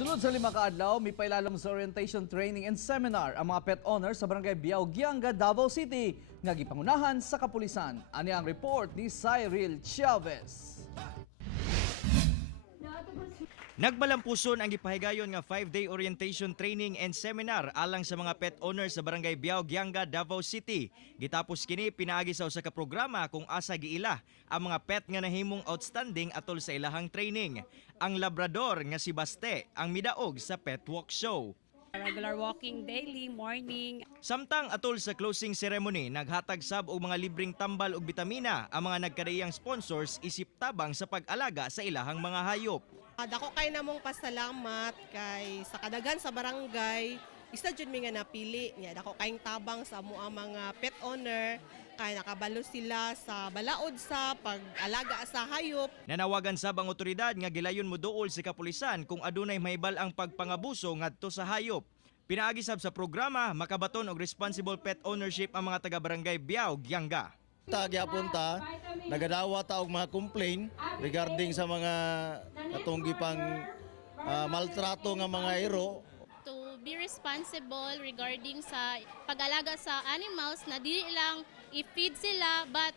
Sunod sa 5 ka adlaw, may pailalam sa orientation training and seminar ang mga pet owners sa barangay Biao, Gianga, Davao City nga gipangunahan sa kapulisan. Ani ang report ni Cyril Chavez. Nagbalampuson ang gipahigayon nga 5-day orientation training and seminar alang sa mga pet owners sa barangay Biao, Gianga, Davao City. Gitapos kini pinaagi sa usa ka programa kung asa giila ang mga pet nga nahimong outstanding atol sa ilahang training. Ang Labrador nga si Baste ang midaog sa Pet Walk Show. Regular walking daily, morning. Samtang atol sa closing ceremony, naghatag sab og mga libreng tambal ug bitamina ang mga nagkadayang sponsors isip tabang sa pag-alaga sa ilahang mga hayop. Dako kay namong pasalamat kay sa kadaghan sa barangay, isa jud mi nga napili niya. Dako kayong tabang sa amo ang mga pet owner kay nakabalo sila sa balaod sa pag-alaga sa hayop. Nanawagan sab ang otoridad nga gilayon mo duol sa kapulisan kung adunay mahibal ang pagpangabuso ngadto sa hayop. Pinaagi sab sa programa makabaton og responsible pet ownership ang mga taga-barangay Biao, Gianga. Gyapon ta, nagadawa ta og mga complaint regarding sa mga katunggi pang maltrato nga mga iro. To be responsible regarding sa pag-alaga sa animals na dili lang i-feed sila but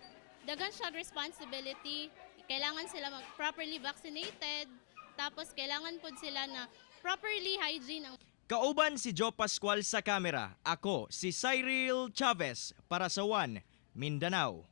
daghan siya responsibility. Kailangan sila properly vaccinated, tapos kailangan po sila na properly hygiene. Kauban si Joe Pascual sa kamera. Ako si Cyril Chavez para sa One Mindanao.